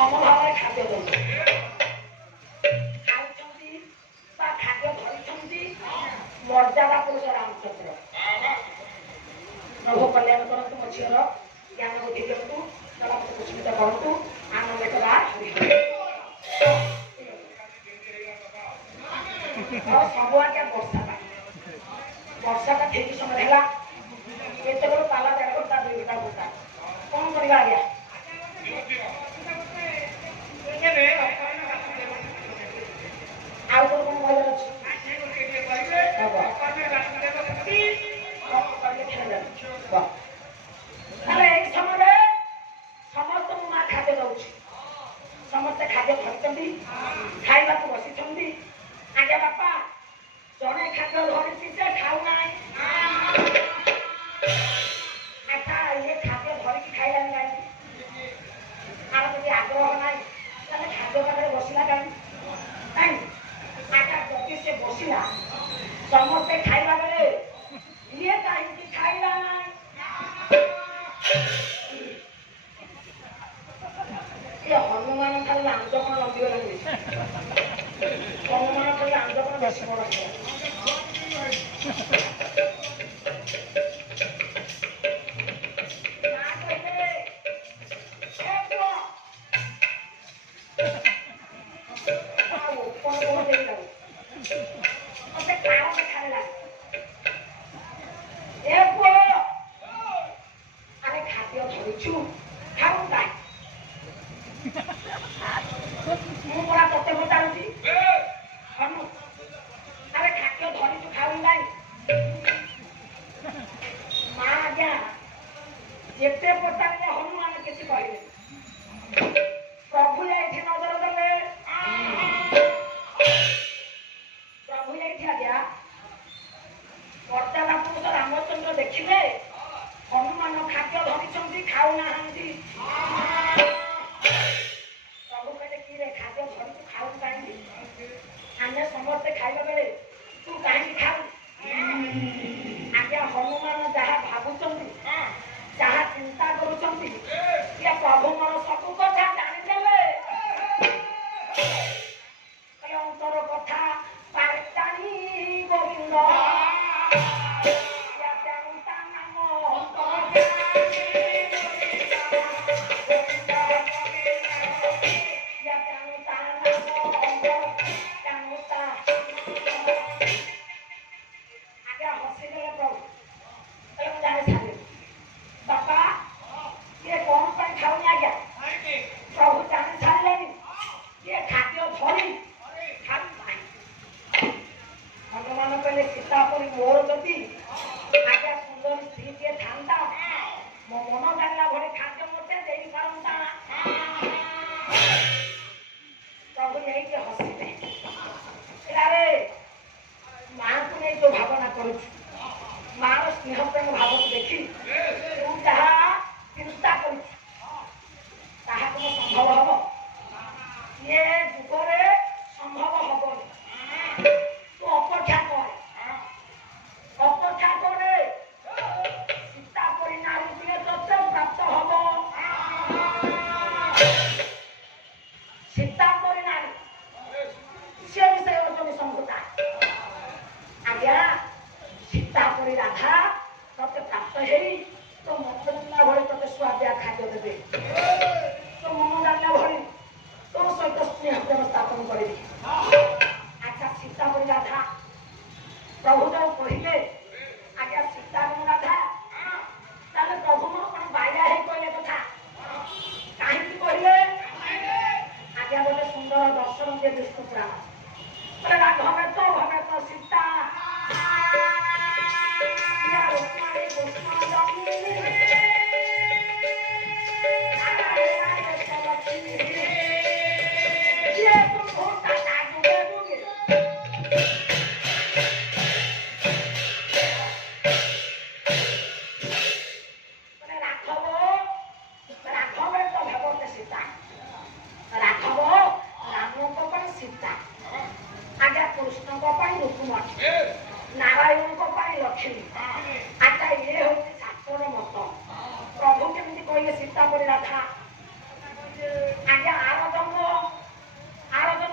ସମଭାବରେ ଖାଦ୍ୟ ଦେଉଛନ୍ତି ଖାଉଛନ୍ତି ବା ଖାଦ୍ୟ ଧରିଛନ୍ତି ମର୍ଯ୍ୟାଦା ପୁରୁଷ ରାମଚନ୍ଦ୍ର। ପ୍ରଭୁ କଲ୍ୟାଣ କରନ୍ତୁ ମୋ ଝିଅର ଜ୍ଞାନ ବୁଦ୍ଧି ଦିଅନ୍ତୁ ଜଳପତି ପୁଷ୍ପିତ କରନ୍ତୁ ଆନନ୍ଦିତ ବା ସବୁ ଆଜ୍ଞା ବର୍ଷାଟା ଠିକ ସମୟ ହେଲା କେତେବେଳେ ପାଲା 1.5 ଘଣ୍ଟା 2 ଘଣ୍ଟା ବୁଟା କଣ କରିବା ଆଜ୍ଞା ଆଉ କଣ କହିବାର ଅଛି ତାହେଲେ ଏଇ ସମୟରେ ସମସ୍ତଙ୍କୁ ମା ଖାଦ୍ୟ ଦଉଛି ସମସ୍ତେ ଖାଦ୍ୟ ଧରିଛନ୍ତି ଖାଇବାକୁ ବସିଛନ୍ତି ଆଜ୍ଞା ବାପା ଜଣେ ଖାଦ୍ୟ ଧରିଛି ସେ ଖାଉନାହିଁ ଆଚ୍ଛା ଇଏ ଖାଦ୍ୟ ଧରିକି ଖାଇଲାନି କାହିଁକି ତାର ଯଦି ଆଗ୍ରହ ନାହିଁ ତାହେଲେ ଖାଦ୍ୟ ପାଖରେ ବସିଲା କାହିଁକି ଆଚ୍ଛା ଯଦି ସେ ବସିଲା ସମସ୍ତେ ଖାଇବା ବେଳେ ଇଏ କାହିଁକି ଖାଇଲା ନାହିଁ ଇଏ ହନୁମାନ ଖାଲି ଆନ୍ଦୋଳନ ଲମ୍ବିଗଲାଣି ହନୁମାନ ଖାଲି ଆନ୍ଦୋଳନ ବେଶୀ ବଡ଼ ମୁଁ ପରା ତତେ ପଚାରୁଛି ହନୁ ଆରେ ଖାଦ୍ୟ ଧରିଛୁ ଖାଉ ନାହିଁ ମା ଆଜ୍ଞା ଯେତେ ପଚାରିଲେ ହନୁମାନ କିଛି କହିଲେ ପ୍ରଭୁ ଏଇଠି ନଜର ଦେଲେ ପ୍ରଭୁ ଏଇଠି ଆଜ୍ଞା ମର୍ଯ୍ୟାଦା ପୁରୁଷ ରାମଚନ୍ଦ୍ର ଦେଖିଲେ ହନୁମାନ ଖାଦ୍ୟ ଧରିଛନ୍ତି ଖାଉନାହାନ୍ତି ପ୍ରଭୁ କହିଲେ କି ରେ ଖାଦ୍ୟ ଧରିଛୁ ଖାଉ କାହିଁକି ଆମେ ସମସ୍ତେ ଖାଇବା ବେଳେ ତୁ କାହିଁକି ଖାଉ ଆଜ୍ଞା ହନୁମାନ ଯାହା ଭାବୁଛନ୍ତି ଯାହା ଚିନ୍ତା କରୁଛନ୍ତି ଇଏ ପ୍ରଭୁଙ୍କର ସବୁ କଥା ଜାଣିଦେଲେ ଅନ୍ତର କଥା ଜାଣି ଗୋବିନ୍ଦ ମୋର ଯଦି ଆଜ୍ଞା ସୁନ୍ଦର ସ୍ତ୍ରୀ ଟିଏ ଥାନ୍ତା ମୋ ମନ ଜାଣିଲା ଭଳି ଖାଦ୍ୟ ମୋତେ ଦେଇପାରନ୍ତା ପ୍ରଭୁ ନେଇକି ହସିଲେ ଆରେ ମାଆଙ୍କୁ ନେଇ ଯୋଉ ଭାବନା କରୁଛୁ ମାଆର ସ୍ନେହ ପ୍ରେମ ଭାବକୁ ଦେଖି ତୁ ଯାହା ଚିନ୍ତା କରୁଛୁ ତାହା ତୁମ ସମ୍ଭବ ହବ ଇଏ ଯୁଗରେ ସମ୍ଭବ ହବନି ତୁ ଅପେକ୍ଷା କର ଅପେକ୍ଷା করে ସୀତା ପରି ନାରୀଟିଏ ତତେ ପ୍ରାପ୍ତ ହବ ସୀତା ପରି ନାରୀ ସେ ବିଷୟ ଅର୍ଜନ ସମ୍ଭୂତା ଆଜ୍ଞା ସୀତା ପରି ରାଧା ତତେ ପ୍ରାପ୍ତ ହେଇ ତୋ ମନ ଜାଣିଲା ଭଳି ତତେ ସୁଆଦିଆ ଖାଦ୍ୟ ଦେବେ ତୋ ମନ ଜାଣିଲା ଭଳି ତୋ ସହିତ ସ୍ନେହ ପ୍ରେମ ସ୍ଥାପନ କରିବେ ଆଚ୍ଛା ସୀତା ପରି ରାଧା प्रभु जो कहले आज्ञा सीता राधा ताले प्रभु मोर कोन बाया हे कहले कथा काहे की कहले आज्ञा बोले सुंदर दर्शन दे विष्णु पुराण बोले राघव तो सीता या रुक्माणी कृष्ण जमी ये तो बहुत ताजुगे कृष्ण को रुक्मणी